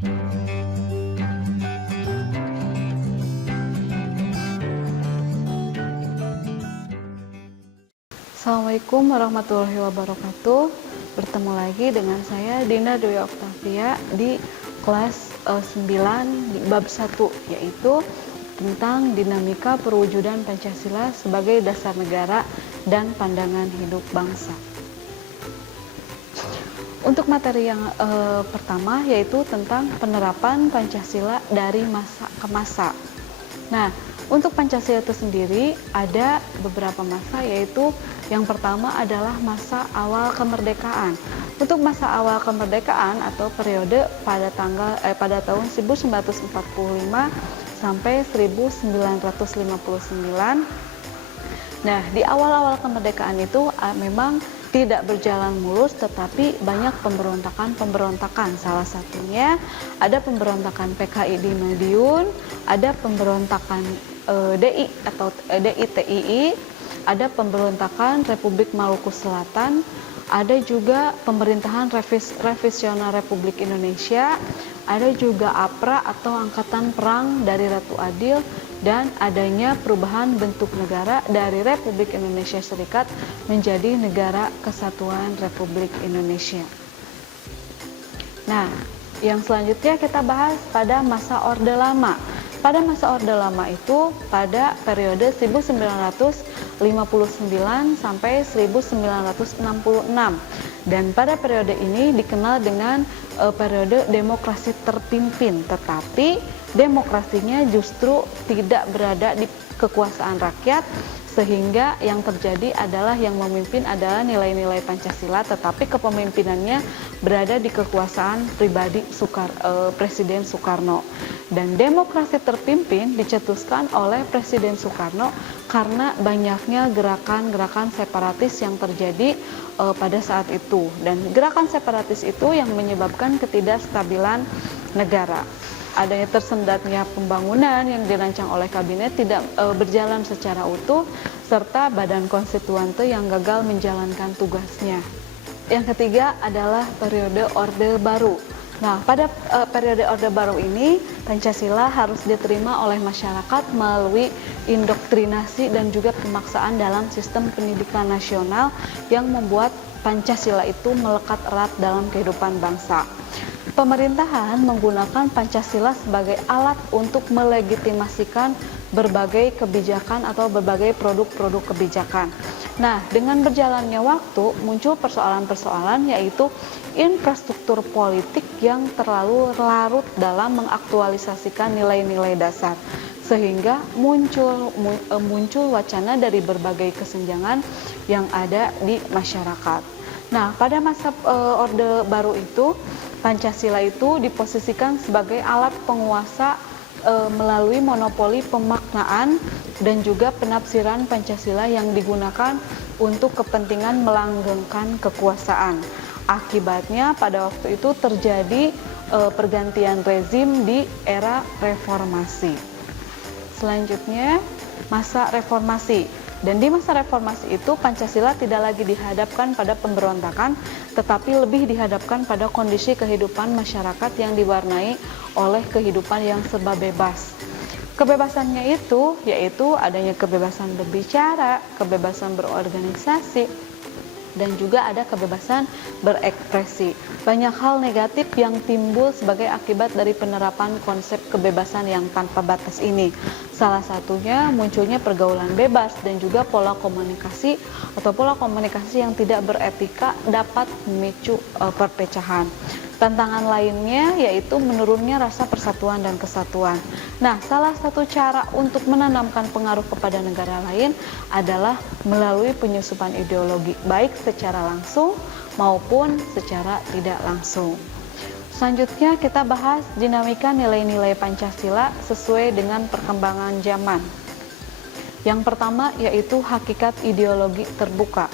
Assalamualaikum warahmatullahi wabarakatuh. Bertemu lagi dengan saya Dina Dwi Oktavia di kelas 9 di bab 1, yaitu tentang dinamika perwujudan Pancasila sebagai dasar negara dan pandangan hidup bangsa. Untuk materi yang pertama yaitu tentang penerapan Pancasila dari masa ke masa. Nah, untuk Pancasila itu sendiri ada beberapa masa, yaitu yang pertama adalah masa awal kemerdekaan. Untuk masa awal kemerdekaan atau periode pada tahun 1945 sampai 1959. Nah, di awal-awal kemerdekaan itu memang tidak berjalan mulus, tetapi banyak pemberontakan. Salah satunya ada pemberontakan PKI di Madiun, ada pemberontakan DI atau DITII, ada pemberontakan Republik Maluku Selatan, ada juga pemerintahan revisional Republik Indonesia, ada juga APRA atau Angkatan Perang dari Ratu Adil, dan adanya perubahan bentuk negara dari Republik Indonesia Serikat menjadi Negara Kesatuan Republik Indonesia. Nah, yang selanjutnya kita bahas pada masa Orde Lama. Pada masa Orde Lama itu pada periode 1959 sampai 1966. Dan pada periode ini dikenal dengan periode demokrasi terpimpin, tetapi demokrasinya justru tidak berada di kekuasaan rakyat, sehingga yang terjadi adalah yang memimpin adalah nilai-nilai Pancasila, tetapi kepemimpinannya berada di kekuasaan pribadi Presiden Soekarno. Dan demokrasi terpimpin dicetuskan oleh Presiden Soekarno karena banyaknya gerakan-gerakan separatis yang terjadi pada saat itu. Dan gerakan separatis itu yang menyebabkan ketidakstabilan negara. Adanya tersendatnya pembangunan yang dirancang oleh kabinet tidak berjalan secara utuh, serta badan konstituante yang gagal menjalankan tugasnya. Yang ketiga adalah periode Orde Baru. Nah, pada periode Orde Baru ini, Pancasila harus diterima oleh masyarakat melalui indoktrinasi dan juga pemaksaan dalam sistem pendidikan nasional yang membuat Pancasila itu melekat erat dalam kehidupan bangsa. Pemerintahan menggunakan Pancasila sebagai alat untuk melegitimasikan berbagai kebijakan atau berbagai produk-produk kebijakan. Nah, dengan berjalannya waktu muncul persoalan-persoalan, yaitu infrastruktur politik yang terlalu larut dalam mengaktualisasikan nilai-nilai dasar, sehingga muncul wacana dari berbagai kesenjangan yang ada di masyarakat. Nah, pada masa Orde Baru itu, Pancasila itu diposisikan sebagai alat penguasa melalui monopoli pemaknaan dan juga penafsiran Pancasila yang digunakan untuk kepentingan melanggengkan kekuasaan. Akibatnya pada waktu itu terjadi pergantian rezim di era reformasi. Selanjutnya, masa reformasi. Dan di masa reformasi itu Pancasila tidak lagi dihadapkan pada pemberontakan, tetapi lebih dihadapkan pada kondisi kehidupan masyarakat yang diwarnai oleh kehidupan yang serba bebas. Kebebasannya itu yaitu adanya kebebasan berbicara, kebebasan berorganisasi, dan juga ada kebebasan berekspresi. Banyak hal negatif yang timbul sebagai akibat dari penerapan konsep kebebasan yang tanpa batas ini. Salah satunya munculnya pergaulan bebas dan juga pola komunikasi yang tidak beretika dapat memicu perpecahan. Tantangan lainnya yaitu menurunnya rasa persatuan dan kesatuan. Nah, salah satu cara untuk menanamkan pengaruh kepada negara lain adalah melalui penyusupan ideologi, baik secara langsung maupun secara tidak langsung. Selanjutnya kita bahas dinamika nilai-nilai Pancasila sesuai dengan perkembangan zaman. Yang pertama yaitu hakikat ideologi terbuka.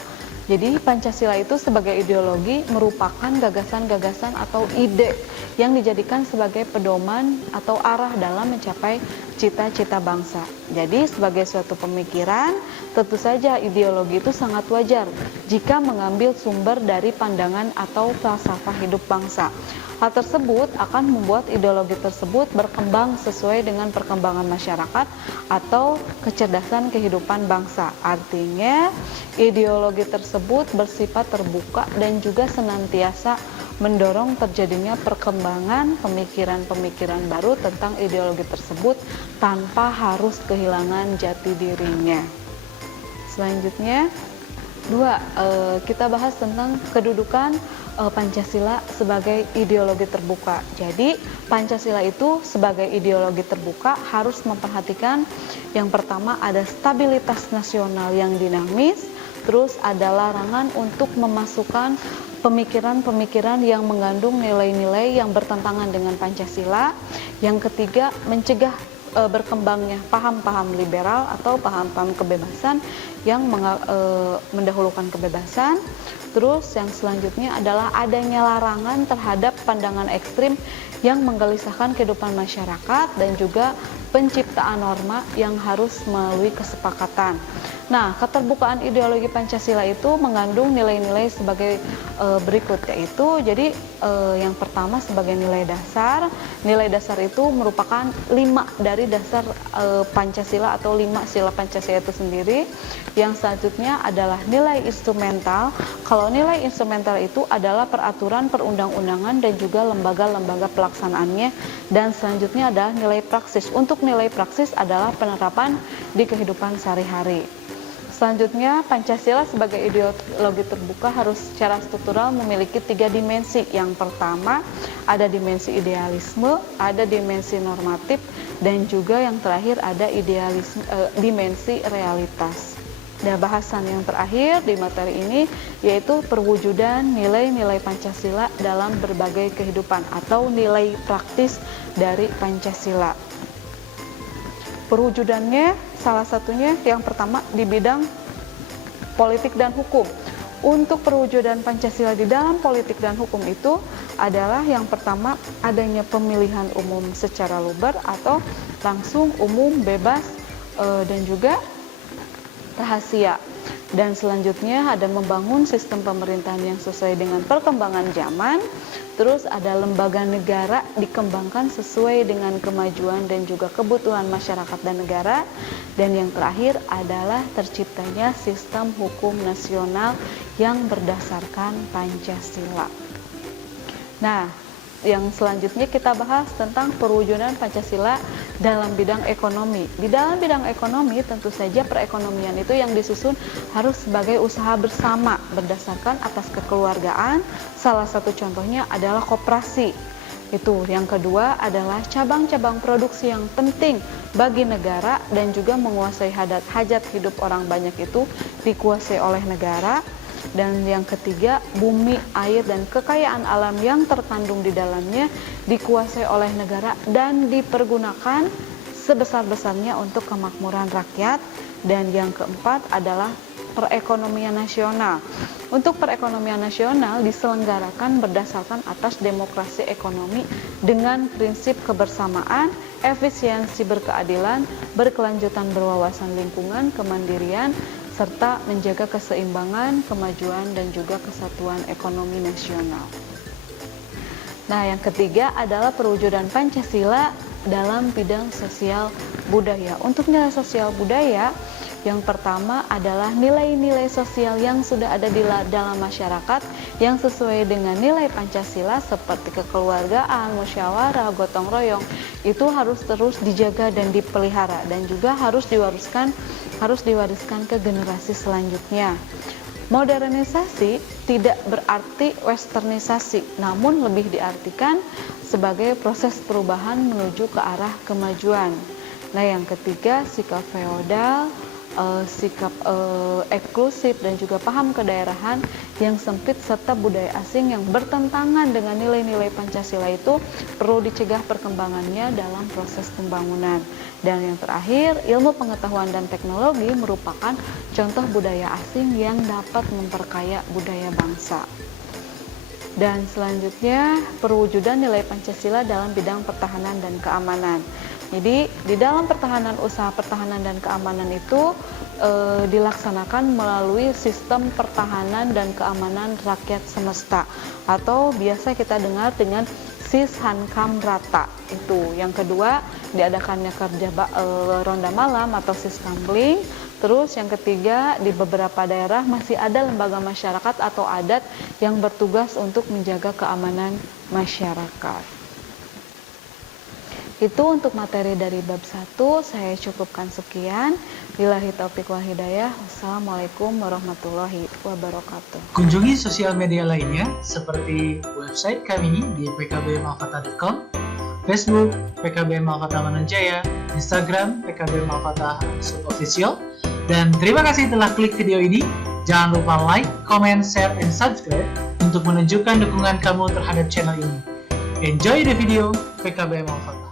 Jadi Pancasila itu sebagai ideologi merupakan gagasan-gagasan atau ide yang dijadikan sebagai pedoman atau arah dalam mencapai cita-cita bangsa. Jadi sebagai suatu pemikiran, tentu saja ideologi itu sangat wajar jika mengambil sumber dari pandangan atau falsafah hidup bangsa. Hal tersebut akan membuat ideologi tersebut berkembang sesuai dengan perkembangan masyarakat atau kecerdasan kehidupan bangsa. Artinya, ideologi tersebut bersifat terbuka dan juga senantiasa mendorong terjadinya perkembangan pemikiran-pemikiran baru tentang ideologi tersebut tanpa harus kehilangan jati dirinya. Selanjutnya, kita bahas tentang kedudukan Pancasila sebagai ideologi terbuka. Jadi, Pancasila itu sebagai ideologi terbuka harus memperhatikan yang pertama ada stabilitas nasional yang dinamis, terus ada larangan untuk memasukkan pemikiran-pemikiran yang mengandung nilai-nilai yang bertentangan dengan Pancasila. Yang ketiga, mencegah berkembangnya paham-paham liberal atau paham-paham kebebasan yang mendahulukan kebebasan. Terus yang selanjutnya adalah adanya larangan terhadap pandangan ekstrim yang menggelisahkan kehidupan masyarakat dan juga penciptaan norma yang harus melalui kesepakatan. Nah, keterbukaan ideologi Pancasila itu mengandung nilai-nilai sebagai berikut, yaitu jadi yang pertama sebagai nilai dasar. Nilai dasar itu merupakan 5 dari dasar Pancasila atau 5 sila Pancasila itu sendiri. Yang selanjutnya adalah nilai instrumental. Kalau nilai instrumental itu adalah peraturan perundang-undangan dan juga lembaga-lembaga pelaksanaannya. Dan selanjutnya adalah nilai praksis. Untuk nilai praksis adalah penerapan di kehidupan sehari-hari. Selanjutnya, Pancasila sebagai ideologi terbuka harus secara struktural memiliki 3 dimensi. Yang pertama, ada dimensi idealisme, ada dimensi normatif, dan juga yang terakhir ada dimensi realitas. Nah, bahasan yang terakhir di materi ini yaitu perwujudan nilai-nilai Pancasila dalam berbagai kehidupan atau nilai praktis dari Pancasila. Perwujudannya salah satunya yang pertama di bidang politik dan hukum. Untuk perwujudan Pancasila di dalam politik dan hukum itu adalah yang pertama adanya pemilihan umum secara luber atau langsung, umum, bebas, dan juga rahasia. Dan selanjutnya ada membangun sistem pemerintahan yang sesuai dengan perkembangan zaman. Terus ada lembaga negara dikembangkan sesuai dengan kemajuan dan juga kebutuhan masyarakat dan negara. Dan yang terakhir adalah terciptanya sistem hukum nasional yang berdasarkan Pancasila. Nah, yang selanjutnya kita bahas tentang perwujudan Pancasila dalam bidang ekonomi. Di dalam bidang ekonomi tentu saja perekonomian itu yang disusun harus sebagai usaha bersama berdasarkan atas kekeluargaan. Salah satu contohnya adalah koperasi. Itu yang kedua adalah cabang-cabang produksi yang penting bagi negara dan juga menguasai hajat hidup orang banyak itu dikuasai oleh negara. Dan yang ketiga, bumi, air, dan kekayaan alam yang terkandung di dalamnya dikuasai oleh negara dan dipergunakan sebesar-besarnya untuk kemakmuran rakyat. Dan yang keempat adalah perekonomian nasional. Untuk perekonomian nasional diselenggarakan berdasarkan atas demokrasi ekonomi dengan prinsip kebersamaan, efisiensi berkeadilan, berkelanjutan berwawasan lingkungan, kemandirian, serta menjaga keseimbangan, kemajuan, dan juga kesatuan ekonomi nasional. Nah, yang ketiga adalah perwujudan Pancasila dalam bidang sosial budaya. Untuk nilai sosial budaya, yang pertama adalah nilai-nilai sosial yang sudah ada di dalam masyarakat yang sesuai dengan nilai Pancasila seperti kekeluargaan, musyawarah, gotong royong. Itu harus terus dijaga dan dipelihara dan juga harus diwariskan ke generasi selanjutnya. Modernisasi tidak berarti westernisasi, namun lebih diartikan sebagai proses perubahan menuju ke arah kemajuan. Nah, yang ketiga, sikap feodal, sikap eksklusif dan juga paham kedaerahan yang sempit serta budaya asing yang bertentangan dengan nilai-nilai Pancasila itu perlu dicegah perkembangannya dalam proses pembangunan. Dan yang terakhir, ilmu pengetahuan dan teknologi merupakan contoh budaya asing yang dapat memperkaya budaya bangsa. Dan selanjutnya, perwujudan nilai Pancasila dalam bidang pertahanan dan keamanan. Jadi di dalam pertahanan, usaha pertahanan dan keamanan itu dilaksanakan melalui sistem pertahanan dan keamanan rakyat semesta, atau biasa kita dengar dengan Sishankam-rata. Itu yang kedua, diadakannya kerja ronda malam atau siskambling. Terus yang ketiga, di beberapa daerah masih ada lembaga masyarakat atau adat yang bertugas untuk menjaga keamanan masyarakat. Itu untuk materi dari bab 1, saya cukupkan sekian. Billahi taufiq wal hidayah. Wassalamualaikum warahmatullahi wabarakatuh. Kunjungi sosial media lainnya seperti website kami di pkbmalfata.com, Facebook PKB Malfata Mananjaya, Instagram PKB Malfata _official. Dan terima kasih telah klik video ini. Jangan lupa like, comment, share, and subscribe untuk menunjukkan dukungan kamu terhadap channel ini. Enjoy the video, PKB Malfata.